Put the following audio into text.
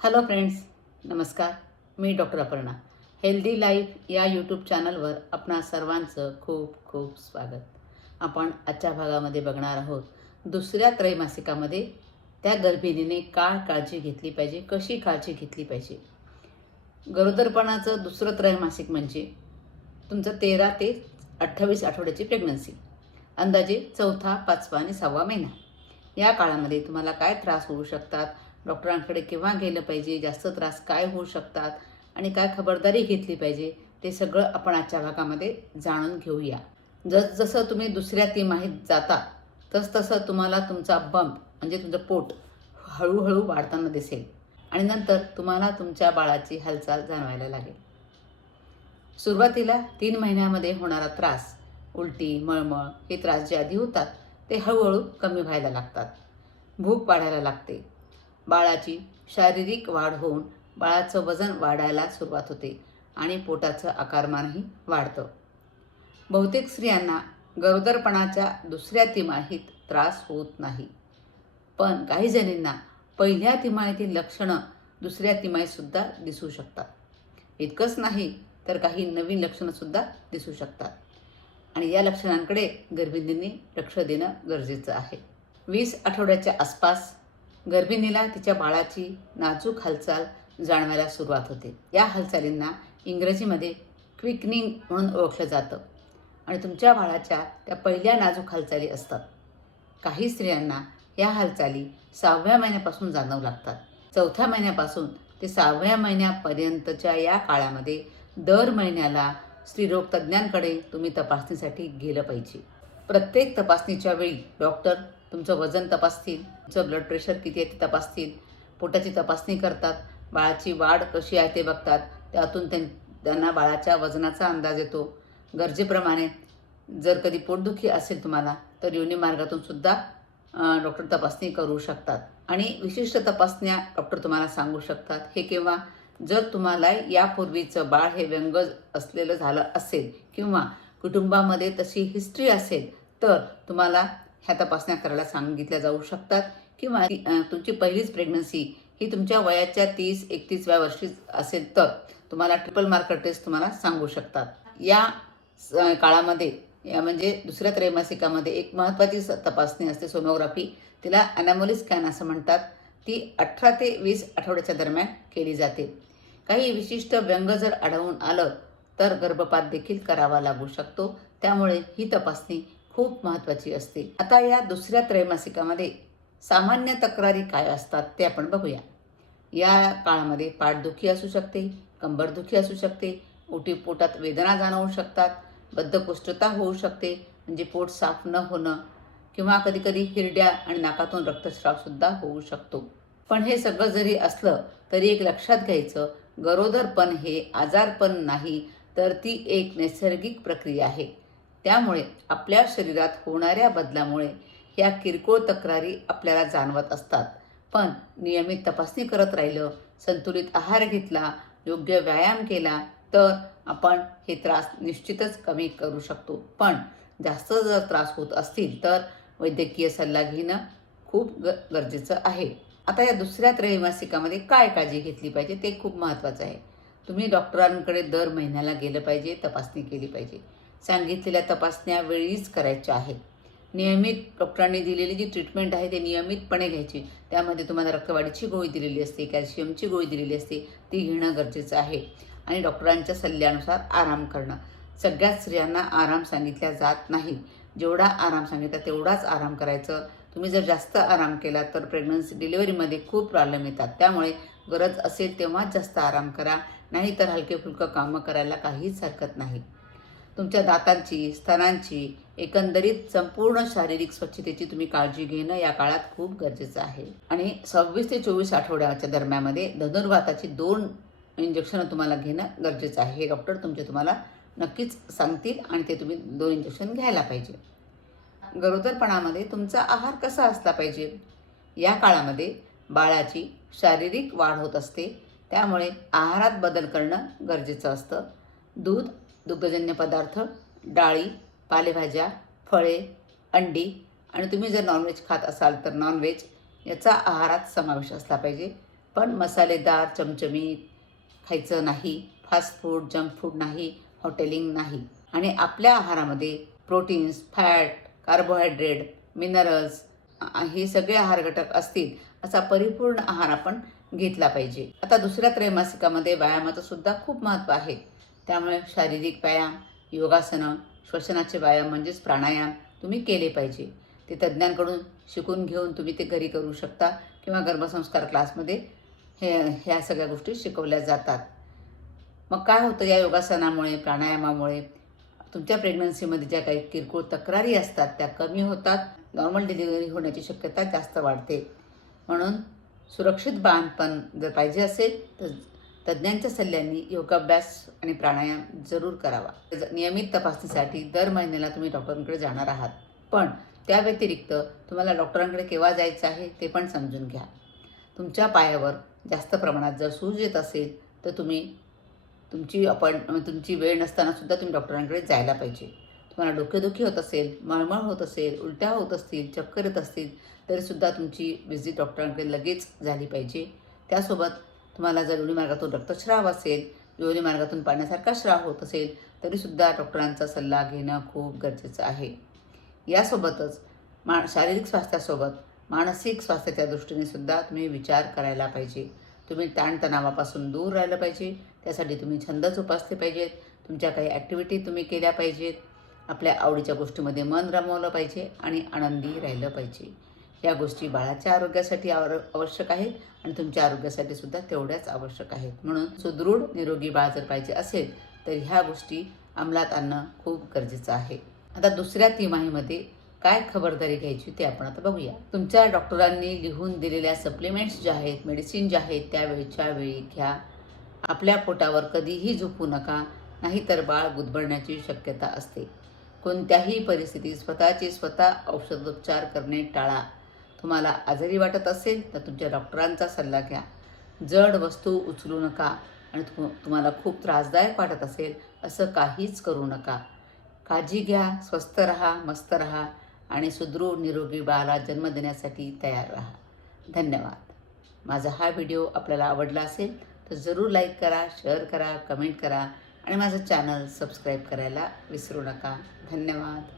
Hello friends नमस्कार. मी doctor Aparna. Healthy life या यूट्यूब चॅनलवर आपणा सर्वांचं खूप खूप स्वागत. आपण आजच्या भागामध्ये बघणार आहोत दुसऱ्या त्रैमासिकामध्ये त्या गर्भिणीने काय काळजी घेतली पाहिजे कशी काळजी घेतली पाहिजे. गरोदरपणाचं दुसरं त्रैमासिक म्हणजे तुमचं तेरा ते अठ्ठावीस आठवड्याची प्रेग्नन्सी अंदाजे चौथा पाचवा आणि सहावा महिना. या काळामध्ये तुम्हाला काय त्रास होऊ शकतात? डॉक्टरांकडे केव्हा गेलं पाहिजे जास्त त्रास काय होऊ शकतात आणि काय खबरदारी घेतली पाहिजे ते सगळं आपण आजच्या भागामध्ये जाणून घेऊया. जसजसं तुम्ही दुसऱ्या तिमाहीत जाता तसतसं तुम्हाला तुमचा बंप म्हणजे तुमचं पोट हळूहळू वाढताना दिसेल. आणि नंतर तुम्हाला तुमच्या बाळाची हालचाल जाणवायला लागेल. सुरुवातीला तीन महिन्यामध्ये होणारा त्रास उलटी मळमळ हे त्रास जे आधी होतात ते हळूहळू कमी व्हायला लागतात. भूक वाढायला लागते. बाळाची शारीरिक वाढ होऊन बाळाचं वजन वाढायला सुरुवात होते आणि पोटाचं आकारमानही वाढतं. बहुतेक स्त्रियांना गरोदरपणाच्या दुसऱ्या तिमाहीत त्रास होत नाही. पण काही जणींना पहिल्या तिमाहीतील लक्षणं दुसऱ्या तिमाहीतसुद्धा दिसू शकतात. इतकंच नाही तर काही नवीन लक्षणंसुद्धा दिसू शकतात. आणि या लक्षणांकडे गर्भिणींनी लक्ष देणं गरजेचं आहे. वीस आठवड्याच्या आसपास गर्भिणीला तिच्या बाळाची नाजूक हालचाल जाणवायला सुरुवात होते. या हालचालींना इंग्रजीमध्ये क्विकनिंग म्हणून ओळखलं जातं आणि तुमच्या बाळाच्या त्या पहिल्या नाजूक हालचाली असतात. काही स्त्रियांना या हालचाली सहाव्या महिन्यापासून जाणवू लागतात. चौथ्या महिन्यापासून ते सहाव्या महिन्यापर्यंतच्या या काळामध्ये दर महिन्याला स्त्रीरोग तज्ज्ञांकडे तुम्ही तपासणीसाठी गेलं पाहिजे. प्रत्येक तपासणीच्या वेळी डॉक्टर तुमचं वजन तपासतील तुमचं ब्लड प्रेशर किती आहे ते तपासतील पोटाची तपासणी करतात बाळाची वाढ कशी आहे ते बघतात त्यातून त्यां त्यांना बाळाच्या वजनाचा अंदाज येतो. गरजेप्रमाणे जर कधी पोटदुखी असेल तुम्हाला तर योनी मार्गातून सुद्धा डॉक्टर तपासणी करू शकतात. आणि विशिष्ट तपासण्या डॉक्टर तुम्हाला सांगू शकतात. हे केव्हा? जर तुम्हाला यापूर्वीचं बाळ हे व्यंग असलेलं झालं असेल किंवा कुटुंबामध्ये तशी हिस्ट्री असेल तर तुम्हाला ह्या तपासण्या करायला सांगितल्या जाऊ शकतात किंवा तुमची पहिलीच प्रेग्नन्सी ही तुमच्या वयाच्या तीस एकतीसव्या वर्षी असेल तर तुम्हाला ट्रिपल मार्कर टेस्ट तुम्हाला सांगू शकतात. या काळामध्ये या म्हणजे दुसऱ्या त्रैमासिकामध्ये एक महत्त्वाची तपासणी असते सोनोग्राफी. तिला अॅनामोली स्कॅन असं म्हणतात. ती अठरा ते वीस आठवड्याच्या दरम्यान केली जाते. काही विशिष्ट व्यंग जर आढळून आलं तर गर्भपात देखील करावा लागू शकतो. त्यामुळे ही तपासणी खूप महत्त्वाची असते. आता या दुसऱ्या त्रैमासिकामध्ये सामान्य तक्रारी काय असतात ते आपण बघूया. या काळामध्ये पाठदुखी असू शकते कंबरदुखी असू शकते ओटी पोटात वेदना जाणवू शकतात बद्धकोष्ठता होऊ शकते म्हणजे पोट साफ न होणं किंवा कधीकधी हिरड्या आणि नाकातून रक्तस्रावसुद्धा होऊ शकतो. पण हे सगळं जरी असलं तरी एक लक्षात घ्यायचं गरोदरपण हे आजारपण नाही तर ती एक नैसर्गिक प्रक्रिया आहे. त्यामुळे आपल्या शरीरात होणाऱ्या बदलामुळे या किरकोळ तक्रारी आपल्याला जाणवत असतात. पण नियमित तपासणी करत राहिलं संतुलित आहार घेतला योग्य व्यायाम केला तर आपण हे त्रास निश्चितच कमी करू शकतो. पण जास्त जर त्रास होत असतील तर वैद्यकीय सल्ला घेणं खूप ग गरजेचं आहे. आता या दुसऱ्या त्रैमासिकामध्ये काय काळजी घेतली पाहिजे ते खूप महत्त्वाचं आहे. तुम्ही डॉक्टरांकडे दर महिन्याला गेलं पाहिजे तपासणी केली पाहिजे. सांगितलेल्या तपासण्या वेळीच करायच्या आहेत. नियमित डॉक्टरांनी दिलेली जी ट्रीटमेंट आहे ते नियमितपणे घ्यायची. त्यामध्ये तुम्हाला रक्तवाढीची गोळी दिलेली असते कॅल्शियमची गोळी दिलेली असते ती घेणं गरजेचं आहे. आणि डॉक्टरांच्या सल्ल्यानुसार आराम करणं. सगळ्याच स्त्रियांना आराम सांगितला जात नाही. जेवढा आराम सांगितला तेवढाच आराम करायचं. तुम्ही जर जास्त आराम केला तर प्रेग्नन्सी डिलिव्हरीमध्ये खूप प्रॉब्लेम येतात. त्यामुळे गरज असेल तेव्हाच जास्त आराम करा. नाही तर हलके फुलकं कामं करायला काहीच हरकत नाही. तुमच्या दातांची स्तनांची एकंदरीत संपूर्ण शारीरिक स्वच्छतेची तुम्ही काळजी घेणं या काळात खूप गरजेचं आहे. आणि सव्वीस ते चोवीस आठवड्याच्या दरम्यानमध्ये धनुर्वाताची दोन इंजेक्शनं तुम्हाला घेणं गरजेचं आहे. हे डॉक्टर तुमचे तुम्हाला नक्कीच सांगतील आणि ते तुम्ही दोन इंजेक्शन घ्यायला पाहिजे. गरोदरपणामध्ये तुमचा आहार कसा असला पाहिजे? या काळामध्ये बाळाची शारीरिक वाढ होत असते. त्यामुळे आहारात बदल करणं गरजेचं असतं. दूध दुग्धजन्य पदार्थ डाळी पालेभाज्या फळे अंडी आणि तुम्ही जर नॉनव्हेज खात असाल तर नॉनव्हेज याचा आहारात समावेश असला पाहिजे. पण मसालेदार चमचमीत खायचं नाही फास्ट फूड जंक फूड नाही हॉटेलिंग नाही. आणि आपल्या आहारामध्ये प्रोटीन्स फॅट कार्बोहायड्रेट मिनरल्स हे सगळे आहार घटक असतील असा परिपूर्ण आहार आपण घेतला पाहिजे. आता दुसऱ्या त्रैमासिकामध्ये व्यायामाचं सुद्धा खूप महत्त्व आहे. त्यामुळे शारीरिक व्यायाम योगासनं श्वसनाचे व्यायाम म्हणजेच प्राणायाम तुम्ही केले पाहिजे. ते तज्ज्ञांकडून शिकून घेऊन तुम्ही ते घरी करू शकता किंवा गर्भसंस्कार क्लासमध्ये हे ह्या सगळ्या गोष्टी शिकवल्या जातात. मग काय होतं या योगासनामुळे प्राणायामामुळे? तुमच्या प्रेग्नन्सीमध्ये ज्या काही किरकोळ तक्रारी असतात त्या कमी होतात नॉर्मल डिलिव्हरी होण्याची शक्यता जास्त वाढते. म्हणून सुरक्षित बांधपण जर पाहिजे असेल तर तज्ज्ञांच्या सल्ल्यांनी योगाभ्यास आणि प्राणायाम जरूर करावा. नियमित तपासणीसाठी दर महिन्याला तुम्ही डॉक्टरांकडे जाणार आहात. पण त्या व्यतिरिक्त तुम्हाला डॉक्टरांकडे केव्हा जायचं आहे ते पण समजून घ्या. तुमच्या पायावर जास्त प्रमाणात जर सूज येत असेल तर तुम्ही तुमची आपण म्हणजे तुमची वेळ नसतानासुद्धा तुम्ही डॉक्टरांकडे जायला पाहिजे. तुम्हाला डोकेदुखी होत असेल मळमळ होत असेल उलट्या होत असतील चक्कर येत असतील तरीसुद्धा तुमची विजिट डॉक्टरांकडे लगेच झाली पाहिजे. त्यासोबत तुम्हाला जर योनी मार्गातून रक्तस्राव असेल योनी मार्गातून पाण्यासारखा श्राव होत असेल तरीसुद्धा डॉक्टरांचा सल्ला घेणं खूप गरजेचं आहे. यासोबतच मा शारीरिक स्वास्थ्यासोबत मानसिक स्वास्थ्याच्या दृष्टीने सुद्धा तुम्ही विचार करायला पाहिजे. तुम्ही ताणतणावापासून दूर राहिलं पाहिजे त्यासाठी तुम्ही छंद जोपासले पाहिजेत तुमच्या काही ॲक्टिव्हिटी तुम्ही केल्या पाहिजेत आपल्या आवडीच्या गोष्टीमध्ये मन रमवलं पाहिजे आणि आनंदी राहिलं पाहिजे. या गोष्टी बाळाच्या आरोग्यासाठी आव आवश्यक आहेत आणि तुमच्या आरोग्यासाठी सुद्धा तेवढ्याच आवश्यक आहेत. म्हणून सुदृढ निरोगी बाळ जर पाहिजे असेल तर ह्या गोष्टी अंमलात आणणं खूप गरजेचं आहे. आता दुसऱ्या तिमाहीमध्ये काय खबरदारी घ्यायची ते आपण आता बघूया. तुमच्या डॉक्टरांनी लिहून दिलेल्या सप्लिमेंट्स ज्या आहेत मेडिसिन ज्या आहेत त्यावेळच्या वेळी घ्या. आपल्या पोटावर कधीही झोपू नका नाहीतर बाळ गुदमरण्याची शक्यता असते. कोणत्याही परिस्थितीत स्वतःचे स्वतः औषधोपचार करणे टाळा. तुम्हाला आजारी वाटत असेल तर तुमच्या डॉक्टरांचा सल्ला घ्या. जड वस्तू उचलू नका आणि तु तुम्हाला खूप त्रासदायक वाटत असेल असं काहीच करू नका. काळजी घ्या स्वस्थ रहा मस्त रहा आणि सुदृढ निरोगी बाळाला जन्म देण्यासाठी तयार राहा. धन्यवाद. माझा हा व्हिडिओ आपल्याला आवडला असेल तर जरूर लाईक करा शेअर करा कमेंट करा आणि माझं चॅनल सबस्क्राईब करायला विसरू नका. धन्यवाद.